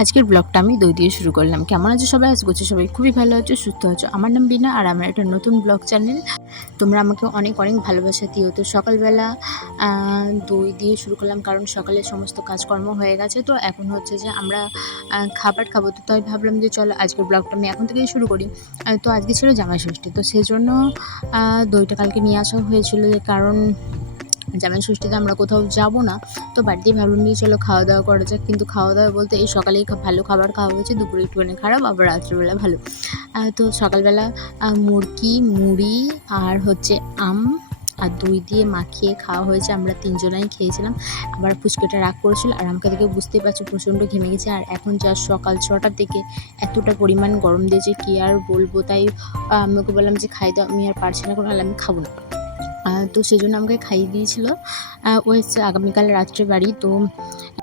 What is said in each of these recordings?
আজকের ব্লগটা আমি দই দিয়ে শুরু করলাম। কেমন আছো সবাই? আশা করছি সবাই খুবই ভালো আছো, সুস্থ আছো। আমার নাম বিনা আর আমার একটা নতুন ব্লগ চ্যানেল। তোমরা আমাকে অনেক অনেক ভালোবাসা দিও। তো সকালবেলা দই দিয়ে শুরু করলাম, কারণ সকালে সমস্ত কাজকর্ম হয়ে গেছে। তো এখন হচ্ছে যে আমরা খাবার খাবো। তো তাই ভাবলাম যে চলো আজকের ব্লগটা আমি এখন থেকেই শুরু করি। তো আজকে ছিল জামাই ষষ্ঠী, তো সেজন্য দইটা কালকে নিয়ে আসা হয়েছিল, যে কারণ জামাই ষষ্ঠীতে আমরা কোথাও যাব না। তো বাড়িতেই ভাবলাম যে চলো খাওয়া দাওয়া করা যাক। কিন্তু খাওয়া দাওয়া বলতে এই সকালেই ভালো খাবার খাওয়া হয়েছে, দুপুরে একটুখানি খারাপ, আবার রাত্রিবেলা ভালো। তো সকালবেলা মুরগি, মুড়ি আর হচ্ছে আম আর দই দিয়ে মাখিয়ে খাওয়া হয়েছে। আমরা তিনজনাই খেয়েছিলাম। আবার পুচকেটা রাগ করেছিল, আর আমাকে দেখে বুঝতেই পারছো প্রচণ্ড ঘেমে গেছে। আর এখন যা সকাল 6টার দিকে এতটা পরিমাণ গরম দিয়েছে কি আর বলবো। তাই আমি ওকে বললাম যে খাই দাও, আমি আর পারছি না, কোনো আমি খাবো না। তো সেজন্য আমাকে খাইয়ে দিয়েছিল। ও এসছে আগামীকাল রাত্রে বাড়ি। তো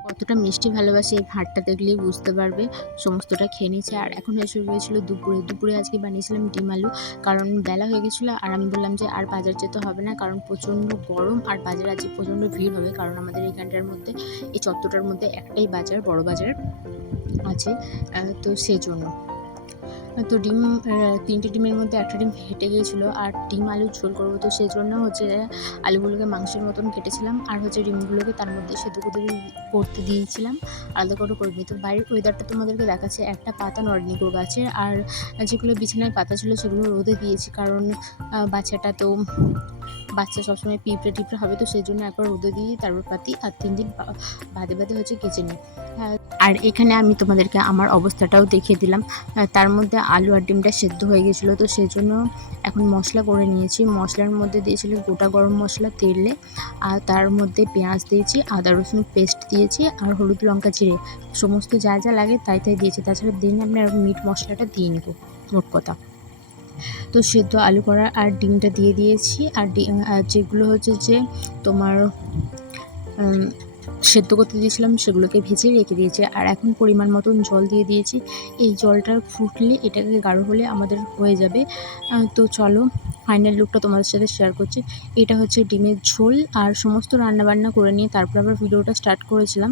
কতটা মিষ্টি ভালোবাসে এই ভাতটা দেখলেই বুঝতে পারবে। সমস্তটা খেয়ে নিয়েছে। আর এখন এসে গিয়েছিলো দুপুরে আজকে বানিয়েছিলাম ডিম আলু, কারণ বেলা হয়ে গেছিলো। আর আমি বললাম যে আর বাজার যেতে হবে না, কারণ প্রচণ্ড গরম, আর বাজারে আজকে প্রচণ্ড ভিড় হবে, কারণ আমাদের এইখানটার মধ্যে এই চত্বরটার মধ্যে একটাই বাজার, বড় বাজার আছে। তো সেই জন্য তো ডিম 3টে ডিমের মধ্যে একটা ডিম ফেটে গিয়েছিলো। আর ডিম আলুর ঝোল করবো, তো সেই জন্য হচ্ছে আলুগুলোকে মাংসের মতন কেটেছিলাম, আর হচ্ছে ডিমগুলোকে তার মধ্যে সেদ্ধ করতে দিয়েছিলাম, আলাদা করে করে নিই। তো বাইরের ওয়েদারটা তোমাদেরকে দেখাচ্ছে, একটা পাতা নড়েনি গো গাছের। আর যেগুলো বিছানায় পাতা ছিল সেগুলো রোদে দিয়েছি, কারণ বাচ্চা সবসময় পিঁপড়ে টিপড়ে হবে, তো সেই জন্য একবার রোদে দিয়ে তারপর পাতি, আর 3 দিন বাদে হচ্ছে কেচে নিই। আর এখানে আমি তোমাদেরকে আমার অবস্থাটাও দেখিয়ে দিলাম। তার মধ্যে আলু আর ডিমটা সেদ্ধ হয়ে গেছিলো, তো সেই জন্য এখন মশলা করে নিয়েছি। মশলার মধ্যে দিয়েছিল গোটা গরম মশলা, তেলে, আর তার মধ্যে পেঁয়াজ দিয়েছি, আদা রসুন পেস্ট দিয়েছি, আর হলুদ লঙ্কা জিরে সমস্ত যা যা লাগে তাই দিয়েছি। তাছাড়া দিন আপনি আর মিট মশলাটা দিয়ে নেব, মোট কথা। তো সেদ্ধ আলু করা আর ডিমটা দিয়ে দিয়েছি। আর যেগুলো হচ্ছে যে তোমার সেদ্ধ করতে দিয়েছিলাম সেগুলোকে ভেজে রেখে দিয়েছি। আর এখন পরিমাণ মতন জল দিয়ে দিয়েছি। এই জলটা ফুটলে, এটাকে গাঢ় হলে আমাদের হয়ে যাবে। তো চলো ফাইনাল লুকটা তোমাদের সাথে শেয়ার করছি। এটা হচ্ছে ডিমের ঝোল, আর সমস্ত রান্নাবান্না করে নিয়ে তারপর আবার ভিডিওটা স্টার্ট করেছিলাম।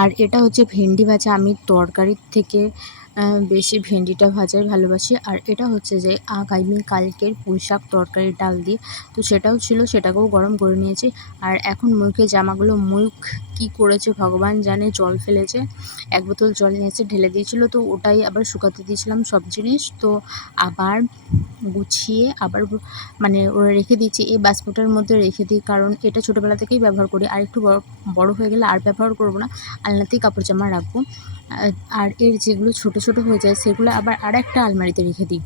আর এটা হচ্ছে ভেন্ডি ভাজা। আমি তরকারির থেকে বেশি ভেন্ডিটা ভাজাই ভালোবাসি। আর এটা হচ্ছে যে কালকের পুঁইশাক তরকারির ডাল দিয়ে, তো সেটাও ছিল, সেটাকেও গরম করে নিয়েছি। আর এখন মুখে জামাগুলো কি করেছে ভগবান জানে, জল ফেলেছে। 1 বোতল জল নিয়েছে, ঢেলে দিয়েছিল, তো ওটাই আবার শুকাতে দিয়েছিলাম সব জিনিস। তো আবার গুছিয়ে আবার ওরা রেখে দিয়েছি, এই বাস্কটার মধ্যে রেখে দিই, কারণ এটা ছোটোবেলা থেকেই ব্যবহার করি। আর একটু বড় হয়ে গেলে আর ব্যবহার করব না, আলনাতেই কাপড় জামা রাখবো। আর এর যেগুলো ছোট ছোট হয়ে যায় সেগুলো আবার একটা আলমারিতে রেখে দিই।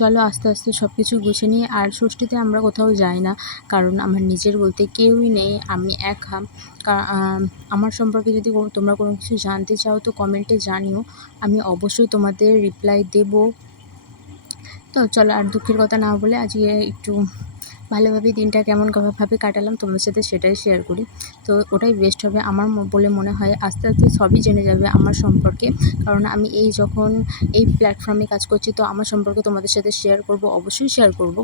চলো আস্তে আস্তে সব কিছু গুছিয়ে নিই। আর ষষ্ঠীতে আমরা কোথাও যাই না, কারণ আমার নিজের বলতে কেউই নেই, আমি একা। আমার সম্পর্কে যদি তোমরা কোনো কিছু জানতে চাও তো কমেন্টে জানিও, আমি অবশ্যই তোমাদের রিপ্লাই দেব। তো চলো আর দুঃখের কথা না বলে আজকে একটু ভালোভাবে দিনটা কেমনভাবে কাটালাম তোমাদের সাথে সেটাই শেয়ার করি। তো ওটাই বেস্ট হবে আমার বলে মনে হয়। আস্তে আস্তে সবই জেনে যাবে আমার সম্পর্কে, কারণ আমি যখন এই প্ল্যাটফর্মে কাজ করছি, তো আমার সম্পর্কে তোমাদের সাথে শেয়ার করব, অবশ্যই শেয়ার করব।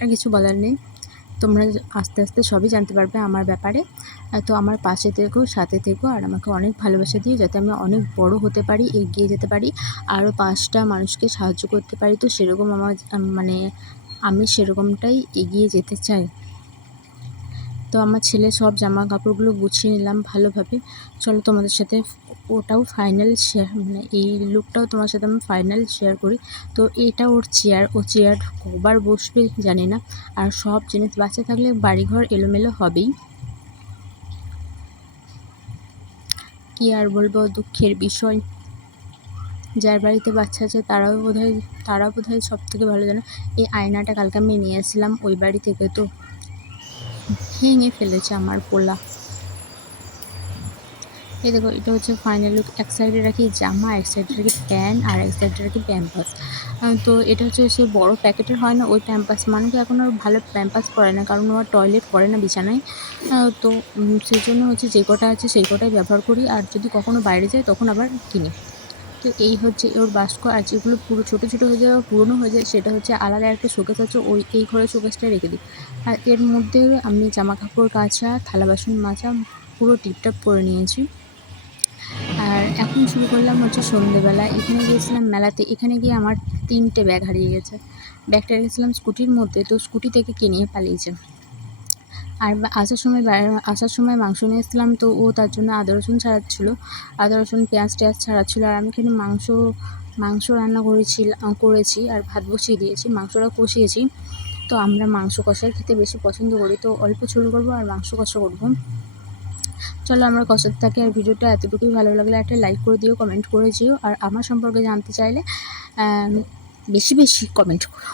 আর কিছু বলার নেই, তোমরা আস্তে আস্তে সবই জানতে পারবে আমার ব্যাপারে। তো আমার পাশে থেকো, সাথে থেকো, আর আমাকে অনেক ভালোবাসা দিও, যাতে আমি অনেক বড় হতে পারি, এগিয়ে যেতে পারি, আরও 5টা মানুষকে সাহায্য করতে পারি। তো সেরকম আমার আমি সেরকমটাই এগিয়ে যেতে চাই। তো আমার ছেলে সব জামা কাপড়গুলো গুছিয়ে নিলাম ভালোভাবে। চলো তোমাদের সাথে ওটাও ফাইনাল শেয়ার, এই লুকটাও তোমার সাথে আমি ফাইনাল শেয়ার করি। তো এটা ওর চেয়ার, ও চেয়ার কবার বসবে জানি না। আর সব জিনিস, বাচ্চা থাকলে বাড়িঘর এলোমেলো হবেই, কি আর বলবো, দুঃখের বিষয়। যার বাড়িতে বাচ্চা আছে তারা বোধহয় সব থেকে ভালো জানে। এই আয়নাটা কালকে আমি নিয়ে এসেছিলাম ওই বাড়ি থেকে, তো ভেঙে ফেলেছে আমার পোলা। এই দেখো, এটা হচ্ছে ফাইনাল লুক। এক সাইডে রাখি জামা, এক সাইডে রাখি প্যান্ট, আর এক সাইডে রাখি প্যাম্পাস। তো এটা হচ্ছে সে বড় প্যাকেটের হয় না ওই প্যাম্পাস, মানুষ এখন আর ভালো প্যাম্পাস পরে না, কারণ ও আর টয়লেট করে না বিছানায়। তো সেই জন্য হচ্ছে যে কটা আছে সেই কটাই ব্যবহার করি, আর যদি কখনো বাইরে যাই তখন আবার কিনি। তো এই হচ্ছে ওর বাস্ক। আর যেগুলো পুরো ছোটো ছোটো হয়ে যায় বা পুরনো হয়ে যায় সেটা হচ্ছে আলাদা একটা শোকেস আছে, এই ঘরে শোকেসটা রেখে দিই। আর এর মধ্যে আমি জামা কাপড় কাচা, থালা বাসন মাজা পুরো টিপটপ করে নিয়েছি। আর এখন শুরু করলাম হচ্ছে সন্ধেবেলা। এখানে গিয়েছিলাম মেলাতে, এখানে গিয়ে আমার 3টে ব্যাগ হারিয়ে গেছে। ব্যাগটা রেখেছিলাম স্কুটির মধ্যে, তো স্কুটি থেকে কে নিয়ে পালিয়েছে। আর আসার সময় মাংস নিয়ে এসেছিলাম, তো ও তার জন্য আদা রসুন ছাড়াচ্ছিলো, আদা রসুন পেঁয়াজ টেয়াজ ছাড়াচ্ছিলো। আর আমি এখানে মাংস রান্না করেছি আর ভাত বসিয়ে দিয়েছি, মাংসটা কষিয়েছি। তো আমরা মাংস কষাই খেতে বেশি পছন্দ করি, তো অল্প ঝোল করবো আর মাংস কষা করবো। চলো আমরা কষাতে থাকি। আর ভিডিওটা এতটুকুই, ভালো লাগলে একটা লাইক করে দিও, কমেন্ট করে যেও। আর আমার সম্পর্কে জানতে চাইলে বেশি বেশি কমেন্ট করো।